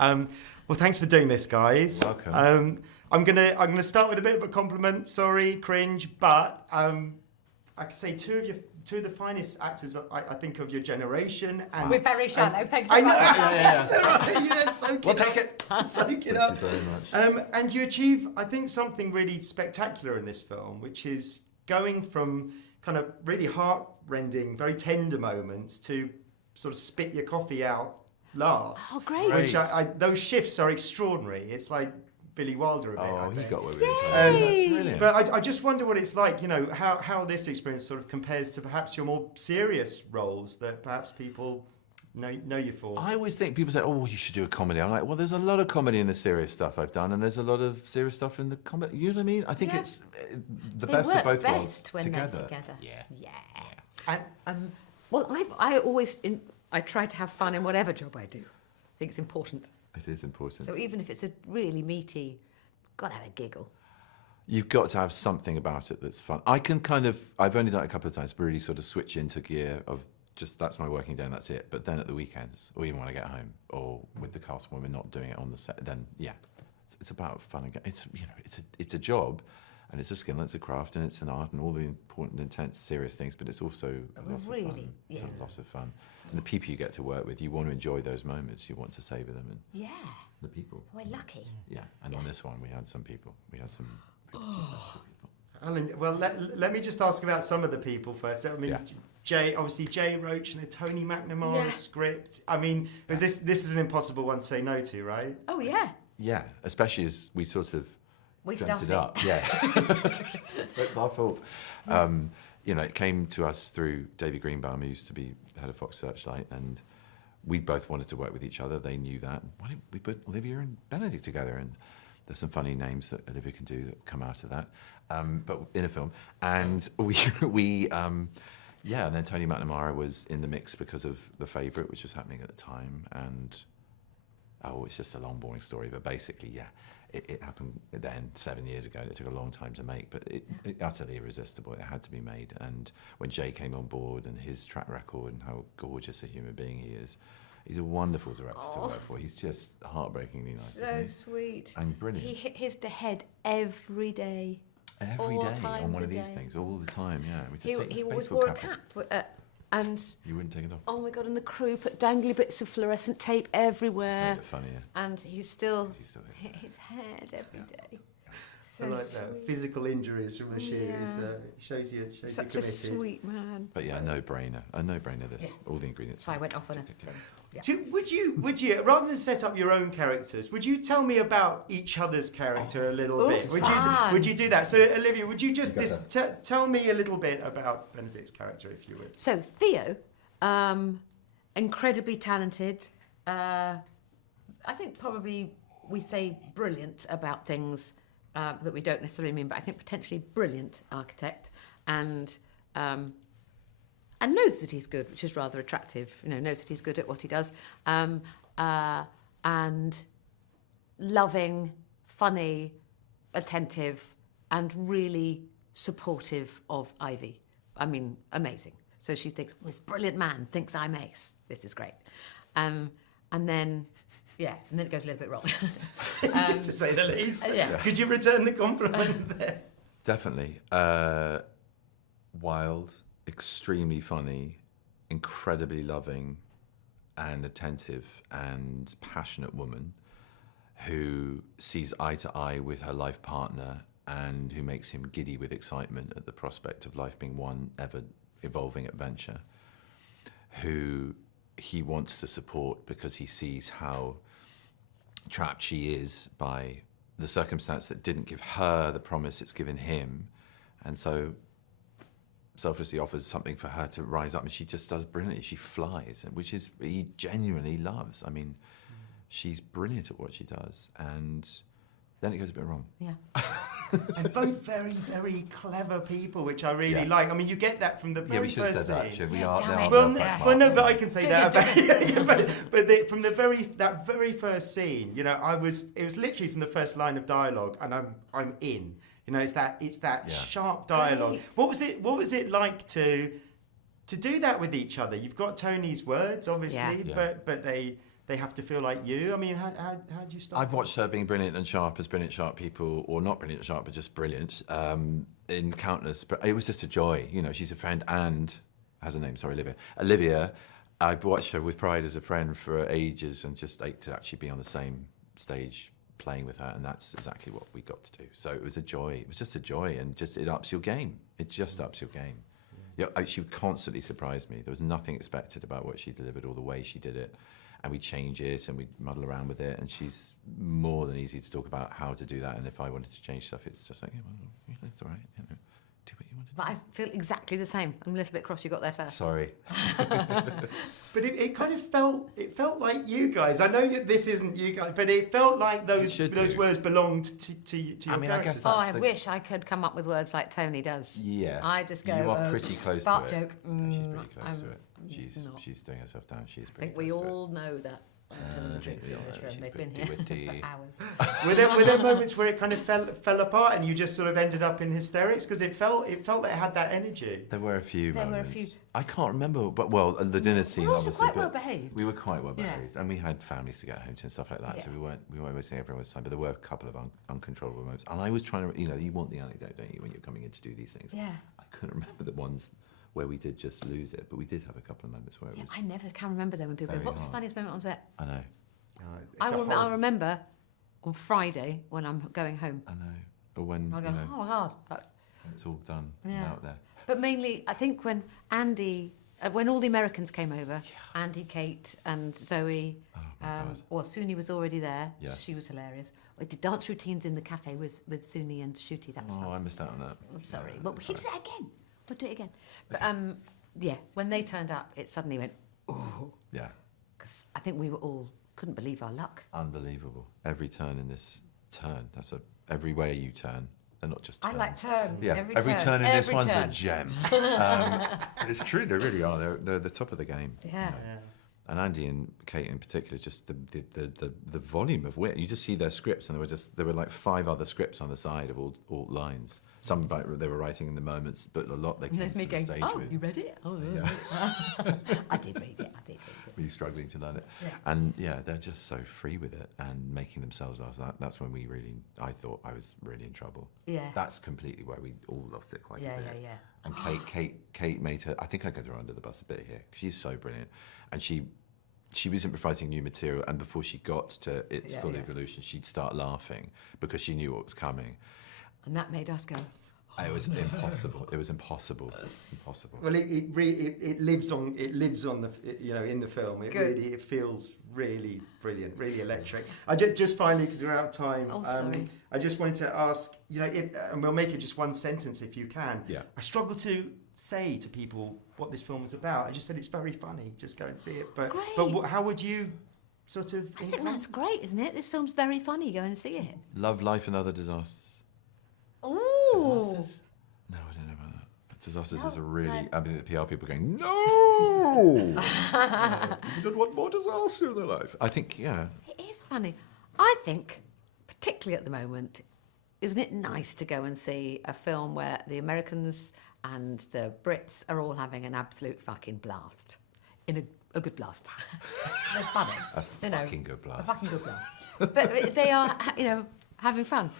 Well, thanks for doing this, guys. Welcome. I'm gonna start with a bit of a compliment. Sorry, cringe, but I can say two of the finest actors I think of your generation. And we're very shallow. Thank you. I know. Yeah. Soak We'll it take it. Soak it up. Thank you very much. And you achieve, I think, something really spectacular in this film, which is going from kind of really heart-rending, very tender moments to sort of spit your coffee out last. Oh, great. Which those shifts are extraordinary. It's like Billy Wilder a bit. Oh, I he think. got away with it. Yay! That's brilliant. But I just wonder what it's like, how this experience sort of compares to perhaps your more serious roles that perhaps people know you for. I always think people say, "Oh, you should do a comedy." I'm like, "Well, there's a lot of comedy in the serious stuff I've done, and there's a lot of serious stuff in the comedy." You know what I mean? I think it's the best of both worlds when together. they're together. Yeah. And, Well, I try to have fun in whatever job I do. I think it's important. It is important. So even if it's a really meaty, gotta have a giggle. You've got to have something about it that's fun. I've only done it a couple of times, really sort of switch into gear of just that's my working day and that's it. But then at the weekends, or even when I get home, or with the cast when we're not doing it on the set, then it's about fun again. It's a job, and it's a skill, and it's a craft, and it's an art, and all the important, intense, serious things. But it's also a lot of fun. It's a lot of fun, and the people you get to work with, you want to enjoy those moments. You want to savor them, and the people. We're lucky. Yeah, and on this one, we had some people. We had some. Alan, well, let me just ask about some of the people first. I mean, Jay, Roach, and the Tony McNamara script. I mean, this is an impossible one to say no to, right? Oh yeah. Yeah, especially as we sort of dreamt it up. Yeah, it's our fault. It came to us through David Greenbaum, who used to be head of Fox Searchlight, and we both wanted to work with each other. They knew that. Why didn't we put Olivia and Benedict together? And there's some funny names that Olivia can do that come out of that, but in a film. And and then Tony McNamara was in the mix because of The Favourite, which was happening at the time. And it's just a long, boring story, but basically, it happened then 7 years ago. It took a long time to make, but it utterly irresistible. It had to be made. And when Jay came on board and his track record and how gorgeous a human being he is, he's a wonderful director to work for. He's just heartbreakingly nice. So sweet. And brilliant. He hit his head every day. Every day on one of these things, all the time, He always wore a cap. And you wouldn't take it off. Oh my God! And the crew put dangly bits of fluorescent tape everywhere. Funny, and he's still hit his head every day. So I like sweet. that. Physical injuries from a shoot. It shows you Such you're a sweet man. But a no-brainer. This, all the ingredients. So I went off on a thing. Would you, rather than set up your own characters, would you tell me about each other's character a little bit? Would you do that? So Olivia, would you just tell me a little bit about Benedict's character, if you would? So Theo, incredibly talented. I think probably we say brilliant about things that we don't necessarily mean, but I think potentially brilliant architect, and knows that he's good, which is rather attractive. Knows that he's good at what he does, and loving, funny, attentive, and really supportive of Ivy. I mean, amazing. So she thinks, this brilliant man thinks I'm ace. This is great. And then it goes a little bit wrong. To say the least. Could you return the compliment there? Definitely. Wild, extremely funny, incredibly loving and attentive and passionate woman who sees eye to eye with her life partner and who makes him giddy with excitement at the prospect of life being one ever-evolving adventure, who he wants to support because he sees how trapped she is by the circumstance that didn't give her the promise it's given him, and so selflessly offers something for her to rise up, and she just does brilliantly. She flies, which is he genuinely loves. I mean, she's brilliant at what she does, and then it goes a bit wrong. Yeah. And both very, very clever people, which I really like. I mean, you get that from the very first scene. Yeah, we should have said that, should we? Well, no, but I can say that about from that very first scene, it was literally from the first line of dialogue, and I'm in. It's that sharp dialogue. Great. What was it like to do that with each other? You've got Tony's words, obviously, but they they have to feel like you? I mean, how do you start? I've watched her being brilliant and sharp as brilliant sharp people, or not brilliant and sharp, but just brilliant in countless. But it was just a joy. You know, she's a friend and has a name. Sorry, Olivia. Olivia, I watched her with pride as a friend for ages, and just like to actually be on the same stage playing with her, and that's exactly what we got to do. So it was a joy. It was just a joy, and just it ups your game. It just ups your game. Yeah, she constantly surprised me. There was nothing expected about what she delivered or the way she did it. And we change it and we muddle around with it. And she's more than easy to talk about how to do that. And if I wanted to change stuff, it's just like, yeah, well, yeah, that's all right. You know, do what you want to do. But I feel exactly the same. I'm a little bit cross you got there first. Sorry. But it kind of felt like you guys. I know this isn't you guys, but it felt like those words belonged to your characters. I guess I wish I could come up with words like Tony does. Yeah. I just go, you are pretty close to it. Joke. She's pretty close to it. She's doing herself down. She's I pretty think we close to it. all know that. The drinks in this room. They've been here for hours. Were there moments where it kind of fell apart and you just sort of ended up in hysterics? Because it felt like it had that energy. There were a few moments. There were a few. I can't remember, but the dinner scene. We're also obviously, quite well behaved. We were quite well behaved, and we had families to get home to and stuff like that. Yeah. So we weren't wasting everyone's time. But there were a couple of uncontrollable moments, and I was trying to, you want the anecdote, don't you, when you're coming in to do these things? Yeah. I couldn't remember the ones where we did just lose it, but we did have a couple of moments where it was. I never can remember them when people go, very what was the hard. funniest moment on set? I know. I remember on Friday when I'm going home. I know. Or when I go, oh my God. it's all done Yeah. out there. But mainly, I think when Andy, when all the Americans came over, Andy, Kate, and Zoe, Suni was already there. Yes. She was hilarious. We did dance routines in the cafe with Suni and Ncuti. That was fun. I missed out on that. I'm sorry, Yeah, but we should do it again. We'll do it again. But when they turned up, it suddenly went, oh. Yeah. Because I think we were all couldn't believe our luck. Unbelievable. Every turn in this turn. Every way you turn. They're not just turns. I like turn. Yeah, every turn in this one's a gem. It's true, they really are. They're the top of the game. Yeah. And Andy and Kate in particular, just the volume of wit. You just see their scripts, and there were like 5 other scripts on the side of all lines. Some they were writing in the moments, but a lot they came to the stage with. You read it? Oh, yeah. I did read it. Were you struggling to learn it? Yeah. And they're just so free with it and making themselves laugh. That's when I thought I was really in trouble. Yeah. That's completely where we all lost it quite a bit. Yeah. And Kate made her. I think I could throw her under the bus a bit here because she's so brilliant, and she was improvising new material, and before she got to its full evolution, she'd start laughing because she knew what was coming. And that made us go. It was impossible. It was impossible. Well, it lives on the in the film. It feels really brilliant, really electric. I just finally, because we're out of time. Oh, sorry. I just wanted to ask, and we'll make it just one sentence if you can. Yeah. I struggle to say to people what this film was about. I just said it's very funny. Just go and see it. But how would you sort of? I think that's great, isn't it? This film's very funny. Go and see it. Love, Life and Other Disasters. Ooh. Disasters? No, I don't know about that. Disasters is a really. I mean, the PR people are going, no! You don't want more disaster in their life. I think, yeah. It is funny. I think, particularly at the moment, isn't it nice to go and see a film where the Americans and the Brits are all having an absolute fucking blast? In a good blast. They're funny. A fucking good blast. A fucking good blast. But they are, having fun.